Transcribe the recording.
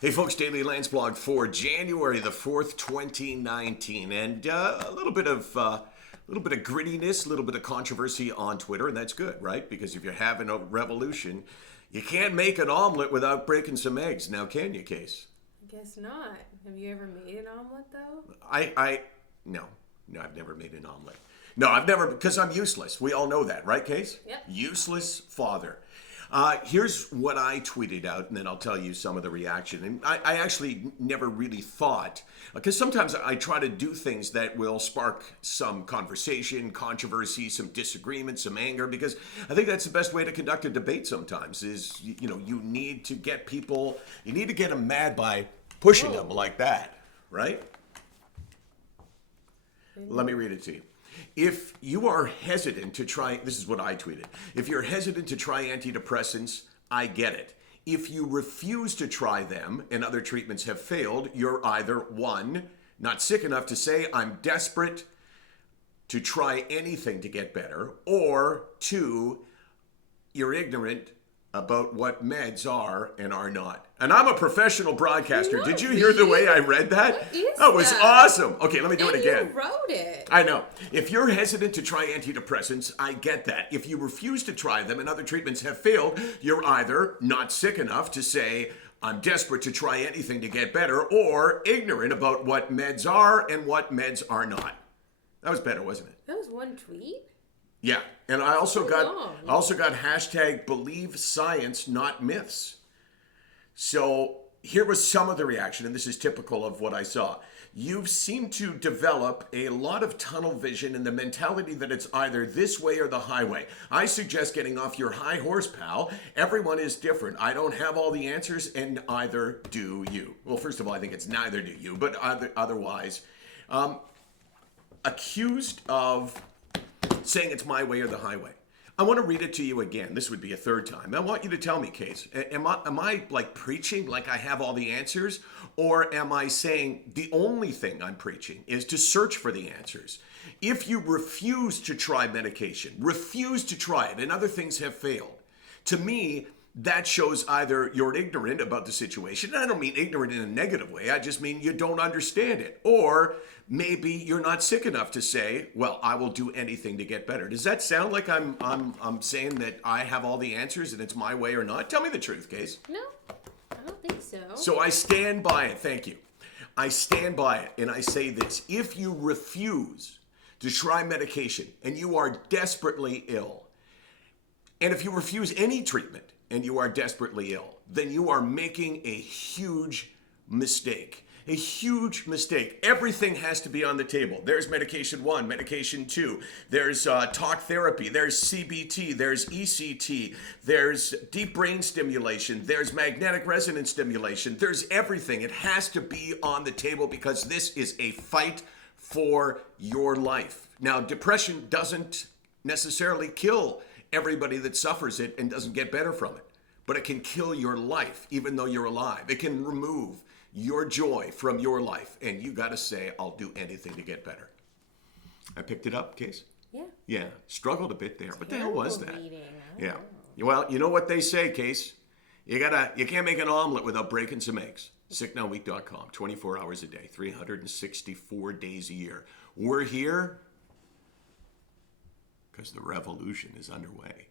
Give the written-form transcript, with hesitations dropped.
Hey folks, Daily Landsblog for January the 4th, 2019. And a little bit of grittiness, a little bit of controversy on Twitter, and that's good, right? Because if you're having a revolution, you can't make an omelet without breaking some eggs. Now, can you, Case? I guess not. Have you ever made an omelet, though? No, I've never made an omelet. No, I've never, because I'm useless. We all know that, right, Case? Yep. Useless father. Here's what I tweeted out, and then I'll tell you some of the reaction. And I actually never really thought, because sometimes I try to do things that will spark some conversation, controversy, some disagreement, some anger, because I think that's the best way to conduct a debate sometimes is, you need to get people, you need to get them mad by pushing them like that, right? Let me read it to you. If you are hesitant to try, this is what I tweeted. If you're hesitant to try antidepressants, I get it. If you refuse to try them and other treatments have failed, you're either one, not sick enough to say I'm desperate to try anything to get better, or two, you're ignorant about what meds are and are not. And I'm a professional broadcaster. Did you hear the way I read that? What is that was awesome. Okay, let me do it again. You wrote it. I know. If you're hesitant to try antidepressants, I get that. If you refuse to try them and other treatments have failed, you're either not sick enough to say, I'm desperate to try anything to get better, or ignorant about what meds are and what meds are not. That was better, wasn't it? That was one tweet? Yeah, and I also So got long. hashtag believe science, not myths. So here was some of the reaction, and this is typical of what I saw. You've seemed to develop a lot of tunnel vision and the mentality that it's either this way or the highway. I suggest getting off your high horse, pal. Everyone is different. I don't have all the answers, and either do you. Well, first of all, I think it's neither do you, but otherwise, accused of saying it's my way or the highway. I want to read it to you again. This would be a third time. I want you to tell me, Case, am I like preaching like I have all the answers? Or am I saying the only thing I'm preaching is to search for the answers? If you refuse to try medication, refuse to try it, and other things have failed, to me, that shows either you're ignorant about the situation. And I don't mean ignorant in a negative way. I just mean you don't understand it. Or maybe you're not sick enough to say, well, I will do anything to get better. Does that sound like I'm saying that I have all the answers and it's my way or not? Tell me the truth, Case. No, I don't think so. So I stand by it. Thank you. I stand by it and I say this. If you refuse to try medication and you are desperately ill, and if you refuse any treatment and you are desperately ill, then you are making a huge mistake. A huge mistake. Everything has to be on the table. There's medication 1, medication 2. There's talk therapy. There's CBT. There's ECT. There's deep brain stimulation. There's magnetic resonance stimulation. There's everything. It has to be on the table because this is a fight for your life. Now, depression doesn't necessarily kill everybody that suffers it and doesn't get better from it. But it can kill your life, even though you're alive. It can remove your joy from your life. And you got to say, I'll do anything to get better. I picked it up, Case? Yeah. Yeah, struggled a bit there. What the hell was that? Reading. Yeah. Well, you know what they say, Case? You can't make an omelet without breaking some eggs. SickNotWeak.com, 24 hours a day, 364 days a year. We're here because the revolution is underway.